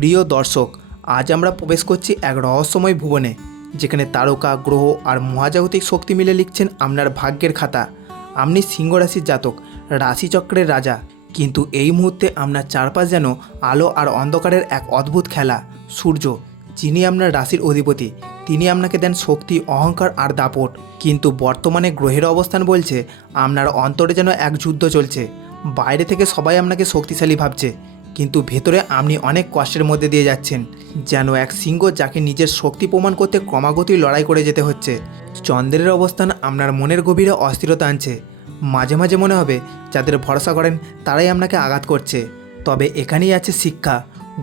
প্রিয় দর্শক, আজ আমরা প্রবেশ করছি এক রহস্যময় ভুবনে, যেখানে তারকা, গ্রহ আর মহাজাগতিক শক্তি মিলে লিখছেন আপনার ভাগ্যের খাতা। আপনি সিংহ রাশির জাতক, রাশিচক্রের রাজা। কিন্তু এই মুহূর্তে আপনার চারপাশ যেন আলো আর অন্ধকারের এক অদ্ভুত খেলা। সূর্য, যিনি আপনার রাশির অধিপতি, তিনি আপনাকে দেন শক্তি, অহংকার আর দাপট। কিন্তু বর্তমানে গ্রহের অবস্থান বলছে আপনার অন্তরে যেন এক যুদ্ধ চলছে। বাইরে থেকে সবাই আপনাকে শক্তিশালী ভাবছে। কিন্তু ভেতরে আপনি অনেক কষ্টের মধ্যে দিয়ে যাচ্ছেন, যেন এক সিংহ যাকে নিজের শক্তি প্রমাণ করতে ক্রমাগতই লড়াই করে যেতে হচ্ছে। চন্দ্রের অবস্থান আপনার মনের গভীরে অস্থিরতা আনছে। মাঝে মাঝে মনে হবে, যাদের ভরসা করেন তারাই আপনাকে আঘাত করছে। তবে এখানেই আছে শিক্ষা।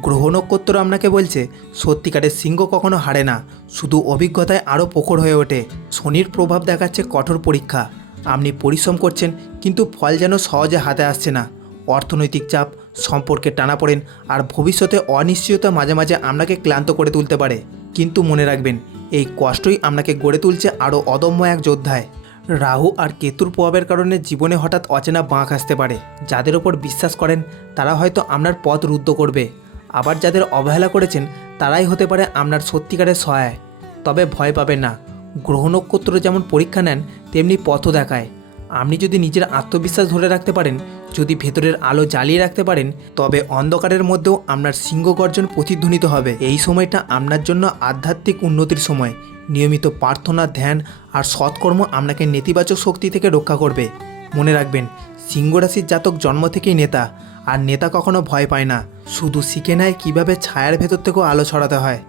গ্রহ নক্ষত্র আপনাকে বলছে, সত্যিকারের সিংহ কখনো হারে না, শুধু অভিজ্ঞতায় আরও প্রখর হয়ে ওঠে। শনির প্রভাব দেখাচ্ছে কঠোর পরীক্ষা। আপনি পরিশ্রম করছেন, কিন্তু ফল যেন সহজে হাতে আসছে না। অর্থনৈতিক চাপ সম্পর্কে টানাপোড়েন আর ভবিষ্যতে অনিশ্চয়তা মাঝে মাঝে আপনাকে ক্লান্ত করে তুলতে পারে। কিন্তু মনে রাখবেন, এই কষ্টই আপনাকে গড়ে তুলছে আরও অদম্য এক যোদ্ধায়। রাহু আর কেতুর প্রভাবের কারণে জীবনে হঠাৎ অচেনা বাঁক আসতে পারে। যাদের ওপর বিশ্বাস করেন, তারা হয়তো আপনার পথ রুদ্ধ করবে। আবার যাদের অবহেলা করেছেন, তারাই হতে পারে আপনার সত্যিকারের সহায়। তবে ভয় পাবেন না। গ্রহ নক্ষত্র যেমন পরীক্ষা নেন, তেমনি পথও দেখায়। আপনি যদি নিজের আত্মবিশ্বাস ধরে রাখতে পারেন, যদি ভেতরের আলো জ্বালিয়ে রাখতে পারেন, তবে অন্ধকারের মধ্যেও আপনার সিংহ গর্জন প্রতিধ্বনিত হবে। এই সময়টা আপনার জন্য আধ্যাত্মিক উন্নতির সময়। নিয়মিত প্রার্থনা, ধ্যান আর সৎকর্ম আপনাকে নেতিবাচক শক্তি থেকে রক্ষা করবে। মনে রাখবেন সিংহ রাশির জাতক জন্ম থেকেই নেতা, আর নেতা কখনো ভয় পায় না। শুধু শিখে নেয় কীভাবে ছায়ার ভেতর থেকেও আলো ছড়াতে হয়।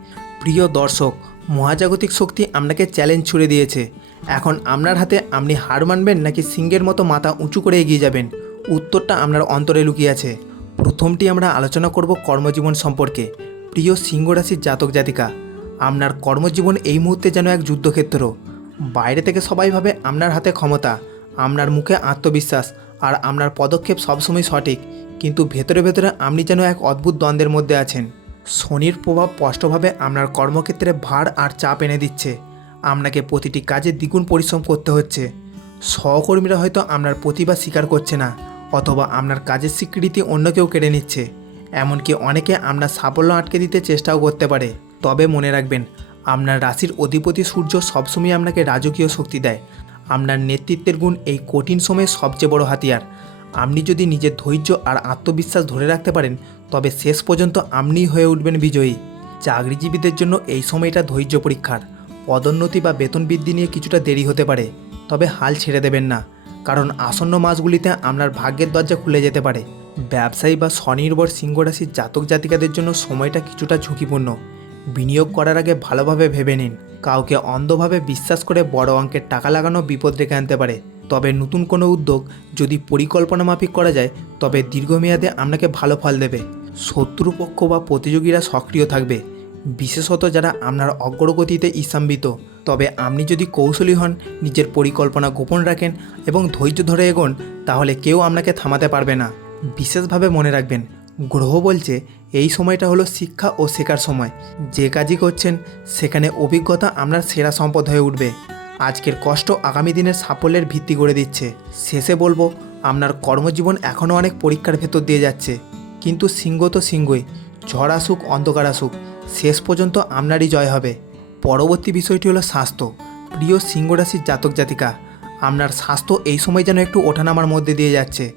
প্রিয় দর্শক, মহাজাগতিক শক্তি আপনাকে চ্যালেঞ্জ ছুড়ে দিয়েছে। এখন আপনার হাতে আপনি হার মানবেন নাকি সিংহের মতো মাথা উঁচু করে এগিয়ে যাবেন? উত্তরটা আপনার অন্তরে লুকিয়ে আছে। প্রথমটি আমরা আলোচনা করব কর্মজীবন সম্পর্কে। প্রিয় সিংহ রাশির জাতক জাতিকা আপনার কর্মজীবন এই মুহূর্তে যেন এক যুদ্ধক্ষেত্র। বাইরে থেকে সবাই ভাবে আপনার হাতে ক্ষমতা আপনার মুখে আত্মবিশ্বাস আর আপনার পদক্ষেপ সবসময় সঠিক, কিন্তু ভেতরে ভেতরে আপনি যেন এক অদ্ভুত দ্বন্দ্বের মধ্যে আছেন। শনির প্রভাব স্পষ্টভাবে আপনার কর্মক্ষেত্রে ভার আর চাপ এনে দিচ্ছে। আপনাকে প্রতিটি কাজে দ্বিগুণ পরিশ্রম করতে হচ্ছে। সহকর্মীরা হয়তো আপনার প্রতিভা স্বীকার করছে না, অথবা আপনার কাজের স্বীকৃতি অন্য কেউ কেড়ে নিচ্ছে। এমনকি অনেকে আপনার সাফল্য আটকে দিতে চেষ্টাও করতে পারে। তবে মনে রাখবেন আপনার রাশির অধিপতি সূর্য সবসময় আপনাকে রাজকীয় শক্তি দেয়। আপনার নেতৃত্বের গুণ এই কঠিন সময়ে সবচেয়ে বড় হাতিয়ার। আপনি যদি নিজের ধৈর্য আর আত্মবিশ্বাস ধরে রাখতে পারেন, তবে শেষ পর্যন্ত আপনিই হয়ে উঠবেন বিজয়ী। চাকরিজীবীদের জন্য এই সময়টা ধৈর্য পরীক্ষার। পদোন্নতি বা বেতন বৃদ্ধি নিয়ে কিছুটা দেরি হতে পারে, তবে হাল ছেড়ে দেবেন না। কারণ আসন্ন মাসগুলিতে আপনার ভাগ্যের দরজা খুলে যেতে পারে। ব্যবসায়ী বা স্বনির্ভর সিংহ রাশির জাতক জাতিকাদের জন্য সময়টা কিছুটা ঝুঁকিপূর্ণ। বিনিয়োগ করার আগে ভালোভাবে ভেবে নিন। কাউকে অন্ধভাবে বিশ্বাস করে বড় অঙ্কের টাকা লাগানো বিপদ রেখে আনতে পারে। তবে নতুন কোনো উদ্যোগ যদি পরিকল্পনা মাফিক করা যায়, তবে দীর্ঘমেয়াদে আপনাকে ভালো ফল দেবে। শত্রুপক্ষ বা প্রতিযোগীরা সক্রিয় থাকবে। বিশেষত যারা আপনার অগ্রগতিতে ইসাম্বিত তবে আপনি যদি কৌশলী হন, নিজের পরিকল্পনা গোপন রাখেন এবং ধৈর্য ধরে এগোন, তাহলে কেউ আপনাকে থামাতে পারবে না। বিশেষভাবে মনে রাখবেন, গ্রহ বলছে, এই সময়টা হলো শিক্ষা ও শেখার সময়। যে কাজই করছেন, সেখানে অভিজ্ঞতা আপনার সেরা সম্পদ হয়ে উঠবে। আজকের কষ্ট আগামী দিনের সাফল্যের ভিত্তি করে দিচ্ছে। শেষে বলব, আপনার কর্মজীবন এখনও অনেক পরীক্ষার ভেতর দিয়ে যাচ্ছে। কিন্তু সিংহ তো সিংহই, ঝড় আসুক, অন্ধকার আসুক। শেষ পর্যন্ত আপনারই জয় হবে। পরবর্তী বিষয়টি হলো স্বাস্থ্য। প্রিয় সিংহ রাশির জাতক জাতিকা আপনার স্বাস্থ্য এই সময় যেন একটু ওঠানামার মধ্যে দিয়ে যাচ্ছে।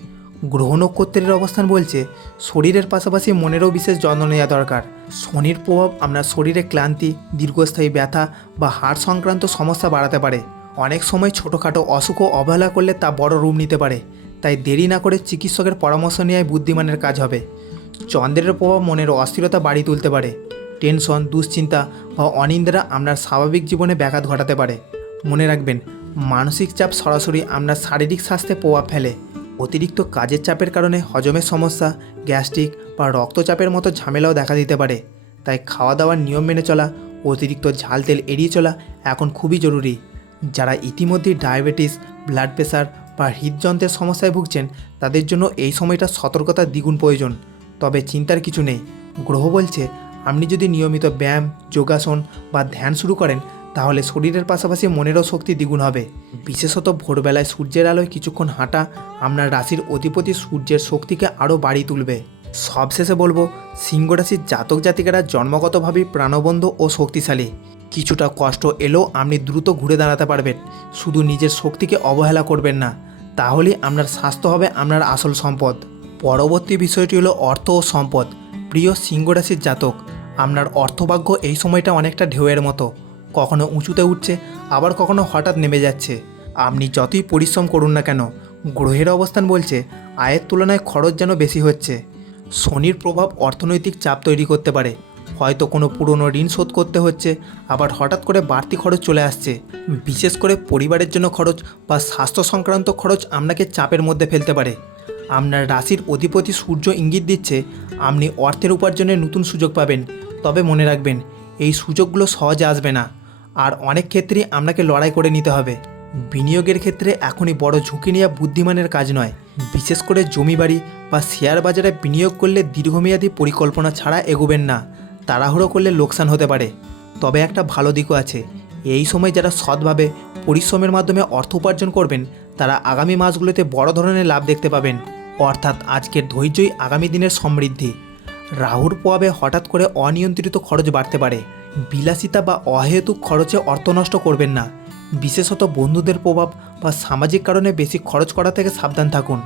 গ্রহ নক্ষত্রের অবস্থান বলছে, শরীরের পাশাপাশি মনেরও বিশেষ যত্ন নেওয়া দরকার। শনির প্রভাব আপনার শরীরে ক্লান্তি, দীর্ঘস্থায়ী ব্যথা বা হাড় সংক্রান্ত সমস্যা বাড়াতে পারে। অনেক সময় ছোটোখাটো অসুখ ও অবহেলা করলে তা বড় রূপ নিতে পারে। তাই দেরি না করে চিকিৎসকের পরামর্শ নেওয়াই বুদ্ধিমানের কাজ হবে। চন্দ্রের প্রভাব মনের অস্থিরতা বাড়িয়ে তুলতে পারে। টেনশন, দুশ্চিন্তা বা অনিন্দ্রা আপনার স্বাভাবিক জীবনে ব্যাঘাত ঘটাতে পারে। মনে রাখবেন, মানসিক চাপ সরাসরি আপনার শারীরিক স্বাস্থ্যে প্রভাব ফেলে। অতিরিক্ত কাজের চাপের কারণে হজমের সমস্যা, গ্যাস্ট্রিক বা রক্তচাপের মতো ঝামেলাও দেখা দিতে পারে। তাই খাওয়া দাওয়ার নিয়ম মেনে চলা, অতিরিক্ত ঝাল তেল এড়িয়ে চলা এখন খুবই জরুরি। যারা ইতিমধ্যেই ডায়াবেটিস, ব্লাড প্রেশার বা হৃদযন্ত্রের সমস্যায় ভুগছেন, তাদের জন্য এই সময়টা সতর্কতা দ্বিগুণ প্রয়োজন। তবে চিন্তার কিছু নেই। গ্রহ বলছে আপনি যদি নিয়মিত ব্যায়াম, যোগাসন বা ধ্যান শুরু করেন, তাহলে শরীরের পাশাপাশি মনেরও শক্তি দ্বিগুণ হবে। বিশেষত ভোরবেলায় সূর্যের আলোয় কিছুক্ষণ হাঁটা আপনার রাশির অধিপতি সূর্যের শক্তিকে আরও বাড়িয়ে তুলবে। সবশেষে বলব সিংহ রাশির জাতক জাতিকারা জন্মগতভাবেই প্রাণবন্ধ ও শক্তিশালী। কিছুটা কষ্ট এলেও আপনি দ্রুত ঘুরে দাঁড়াতে পারবেন। শুধু নিজের শক্তিকে অবহেলা করবেন না, তাহলেই আপনার স্বাস্থ্য হবে আপনার আসল সম্পদ। পরবর্তী বিষয়টি হলো অর্থ ও সম্পদ। প্রিয় সিংহ রাশির জাতক আপনার অর্থভাগ্য এই সময়টা অনেকটা ঢেউয়ের মতো। কখনো উঁচুতে উঠছে, আবার কখনো হঠাৎ নেমে যাচ্ছে। আপনি যতই পরিশ্রম করুন না কেন, গ্রহের অবস্থান বলছে, আয়ের তুলনায় খরচ যেন বেশি হচ্ছে। শনির প্রভাব অর্থনৈতিক চাপ তৈরি করতে পারে। হয়তো কোনো পুরনো ঋণ শোধ করতে হচ্ছে, আবার হঠাৎ করে বাড়তি খরচ চলে আসছে। বিশেষ করে পরিবারের জন্য খরচ বা স্বাস্থ্য সংক্রান্ত খরচ আপনাকে চাপের মধ্যে ফেলতে পারে। আপনার রাশির অধিপতি সূর্য ইঙ্গিত দিচ্ছে, আপনি অর্থের উপার্জনের নতুন সুযোগ পাবেন। তবে মনে রাখবেন, এই সুযোগগুলো সহজে আসবে না। আর অনেক ক্ষেত্রেই আপনাকে লড়াই করে নিতে হবে। বিনিয়োগের ক্ষেত্রে এখনই বড় ঝুঁকি নেওয়া বুদ্ধিমানের কাজ নয়। বিশেষ করে জমি বাড়ি বা শেয়ার বাজারে বিনিয়োগ করলে দীর্ঘমেয়াদী পরিকল্পনা ছাড়া এগোবেন না। তাড়াহুড়ো করলে লোকসান হতে পারে। তবে একটা ভালো দিকও আছে। এই সময় যারা সৎভাবে পরিশ্রমের মাধ্যমে অর্থ উপার্জন করবেন, তারা আগামী মাসগুলোতে বড় ধরনের লাভ দেখতে পাবেন। অর্থাৎ আজকের ধৈর্যই আগামী দিনের সমৃদ্ধি। রাহুর প্রভাবে হঠাৎ করে অনিয়ন্ত্রিত খরচ বাড়তে পারে। বিলাসিতা বা অহেতুক খরচে অর্থ নষ্ট করবেন না। বিশেষত বন্ধুদের প্রভাব বা সামাজিক কারণে বেশি খরচ করা থেকে সাবধান থাকুন।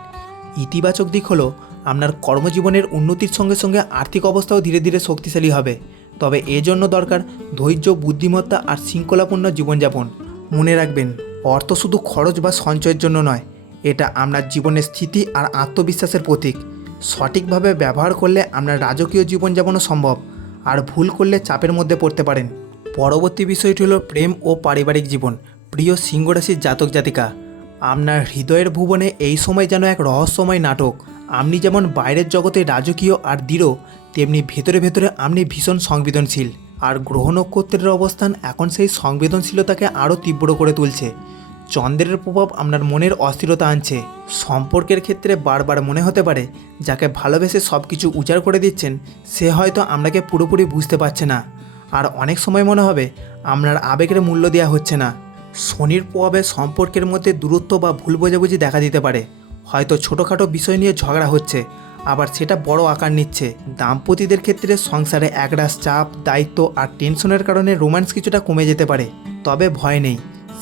ইতিবাচক দিক হলো, আপনার কর্মজীবনের উন্নতির সঙ্গে সঙ্গে আর্থিক অবস্থাও ধীরে ধীরে শক্তিশালী হবে। তবে এজন্য দরকার ধৈর্য, বুদ্ধিমত্তা আর শৃঙ্খলাপূর্ণ জীবনযাপন। মনে রাখবেন, অর্থ শুধু খরচ বা সঞ্চয়ের জন্য নয় এটা আপনার জীবনের স্থিতি আর আত্মবিশ্বাসের প্রতীক। সঠিকভাবে ব্যবহার করলে আপনার রাজকীয় জীবন জীবনযাপনও সম্ভব, আর ভুল করলে চাপের মধ্যে পড়তে পারেন। পরবর্তী বিষয়টি হলো প্রেম ও পারিবারিক জীবন। প্রিয় সিংহ রাশির জাতক জাতিকা, আপনার হৃদয়ের ভুবনে এই সময় যেন এক রহস্যময় নাটক। আপনি যেমন বাইরের জগতে রাজকীয় আর দৃঢ়, তেমনি ভেতরে ভেতরে আপনি ভীষণ সংবেদনশীল। আর গ্রহ নক্ষত্রের অবস্থান এখন সেই সংবেদনশীলতাকে আরও তীব্র করে তুলছে। চন্দ্রের প্রভাব আপনার মনের অস্থিরতা আনছে। সম্পর্কের ক্ষেত্রে বারবার মনে হতে পারে, যাকে ভালোবেসে সব কিছু উজাড় করে দিচ্ছেন, সে হয়তো আপনাকে পুরোপুরি বুঝতে পারছে না। আর অনেক সময় মনে হবে, আপনার আবেগের মূল্য দেওয়া হচ্ছে না। শনির প্রভাবে সম্পর্কের মধ্যে দূরত্ব বা ভুল বোঝাবুঝি দেখা দিতে পারে। হয়তো ছোটোখাটো বিষয় নিয়ে ঝগড়া হচ্ছে, আবার সেটা বড় আকার নিচ্ছে। দাম্পতিদের ক্ষেত্রে সংসারে একরাশ চাপ, দায়িত্ব আর টেনশনের কারণে রোম্যান্স কিছুটা কমে যেতে পারে, তবে ভয় নেই।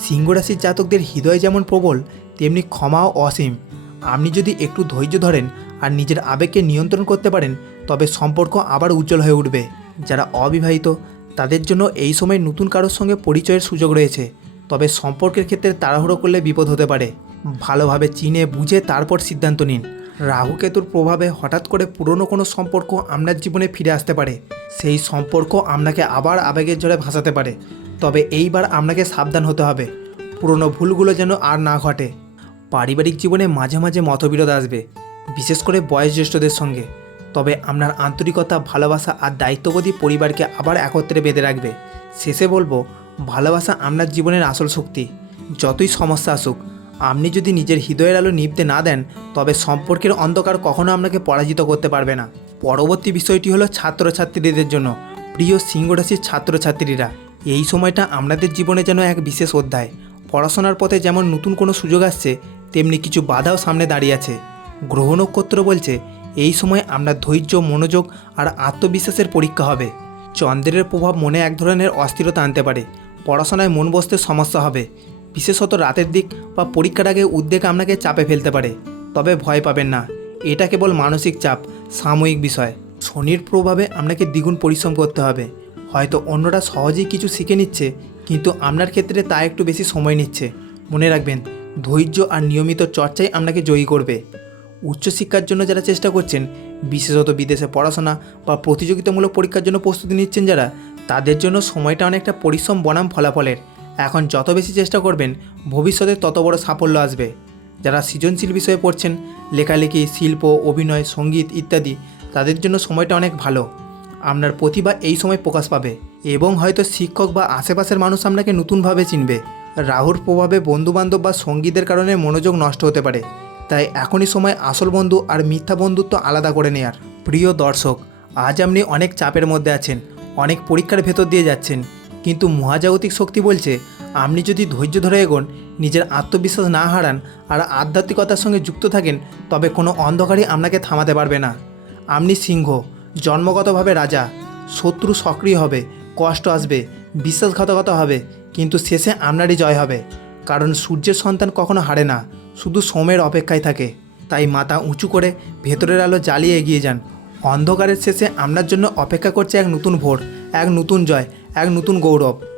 সিংহরাশির জাতকদের হৃদয় যেমন প্রবল, তেমনি ক্ষমাও অসীম। আপনি যদি একটু ধৈর্য ধরেন আর নিজের আবেগকে নিয়ন্ত্রণ করতে পারেন, তবে সম্পর্ক আবার উজ্জ্বল হয়ে উঠবে। যারা অবিবাহিত, তাদের জন্য এই সময় নতুন কারোর সঙ্গে পরিচয়ের সুযোগ রয়েছে। তবে সম্পর্কের ক্ষেত্রে তাড়াহুড়ো করলে বিপদ হতে পারে। ভালোভাবে চিনে বুঝে তারপর সিদ্ধান্ত নিন। রাহু কেতুর প্রভাবে হঠাৎ করে পুরনো কোনো সম্পর্ক আপনার জীবনে ফিরে আসতে পারে। সেই সম্পর্ক আপনাকে আবার আবেগের জোরে ভাসাতে পারে। তবে এইবার আপনাকে সাবধান হতে হবে। পুরনো ভুলগুলো যেন আর না ঘটে। পারিবারিক জীবনে মাঝে মাঝে মতবিরোধ আসবে, বিশেষ করে বয়োজ্যেষ্ঠদের সঙ্গে। তবে আপনার আন্তরিকতা, ভালোবাসা আর দায়িত্ববোধী পরিবারকে আবার একত্রে বেঁধে রাখবে। শেষে বলব, ভালোবাসা আপনার জীবনের আসল শক্তি। যতই সমস্যা আসুক আপনি যদি নিজের হৃদয়ের আলো নিভতে না দেন, তবে সম্পর্কের অন্ধকার কখনো আপনাকে পরাজিত করতে পারবে না। পরবর্তী বিষয়টি হলো ছাত্রছাত্রীদের জন্য। প্রিয় সিংহরাশির ছাত্রছাত্রীরা, এই সময়টা আপনাদের জীবনে যেন এক বিশেষ অধ্যায়। পড়াশোনার পথে যেমন নতুন কোনো সুযোগ আসছে, তেমনি কিছু বাধাও সামনে দাঁড়িয়ে আছে। গ্রহ নক্ষত্র বলছে, এই সময় আপনার ধৈর্য, মনোযোগ আর আত্মবিশ্বাসের পরীক্ষা হবে। চন্দ্রের প্রভাব মনে এক ধরনের অস্থিরতা আনতে পারে। পড়াশোনায় মন বসতে সমস্যা হবে। বিশেষত রাতের দিক বা পরীক্ষার আগে উদ্বেগ আপনাকে চাপে ফেলতে পারে। তবে ভয় পাবেন না। এটা কেবল মানসিক চাপ, সাময়িক বিষয়। শনির প্রভাবে আপনাকে দ্বিগুণ পরিশ্রম করতে হবে। হয়তো অন্যরা সহজেই কিছু শিখে নিচ্ছে, কিন্তু আপনার ক্ষেত্রে তা একটু বেশি সময় নিচ্ছে। মনে রাখবেন, ধৈর্য আর নিয়মিত চর্চাই আপনাকে জয়ী করবে। উচ্চশিক্ষার জন্য যারা চেষ্টা করছেন, বিশেষত বিদেশে পড়াশোনা বা প্রতিযোগিতামূলক পরীক্ষার জন্য প্রস্তুতি নিচ্ছেন যারা, তাদের জন্য সময়টা অনেকটা পরিশ্রম বনাম ফলাফলের। এখন যত বেশি চেষ্টা করবেন, ভবিষ্যতে তত বড় সাফল্য আসবে। যারা সৃজনশীল বিষয়ে পড়ছেন, লেখালেখি, শিল্প, অভিনয়, সংগীত ইত্যাদি, তাদের জন্য সময়টা অনেক ভালো। আপনার প্রতিভা এই সময় প্রকাশ পাবে। এবং হয়তো শিক্ষক বা আশেপাশের মানুষ আপনাকে নতুনভাবে চিনবে। রাহুর প্রভাবে বন্ধুবান্ধব বা সঙ্গীদের কারণে মনোযোগ নষ্ট হতে পারে। তাই এখনই সময় আসল বন্ধু আর মিথ্যা বন্ধুত্ব আলাদা করে নেয়ার। প্রিয় দর্শক, আজ আপনি অনেক চাপের মধ্যে আছেন, অনেক পরীক্ষার ভেতর দিয়ে যাচ্ছেন। কিন্তু মহাজাগতিক শক্তি বলছে, আপনি যদি ধৈর্য ধরে এগোন, নিজের আত্মবিশ্বাস না হারান আর আধ্যাত্মিকতার সঙ্গে যুক্ত থাকেন, তবে কোনো অন্ধকারই আপনাকে থামাতে পারবে না। আপনি সিংহ, জন্মগতভাবে রাজা, শত্রু সক্রিয় হবে, কষ্ট আসবে, বিশ্বাসঘাতকতা হবে, কিন্তু শেষে আপনারই জয় হবে। কারণ সূর্যের সন্তান কখনো হারে না, শুধু সোমের অপেক্ষায় থাকে। তাই মাথা উঁচু করে ভেতরের আলো জ্বালিয়ে এগিয়ে যান। অন্ধকারের শেষে আপনার জন্য অপেক্ষা করছে এক নতুন ভোর, এক নতুন জয় এক নতুন গৌরব।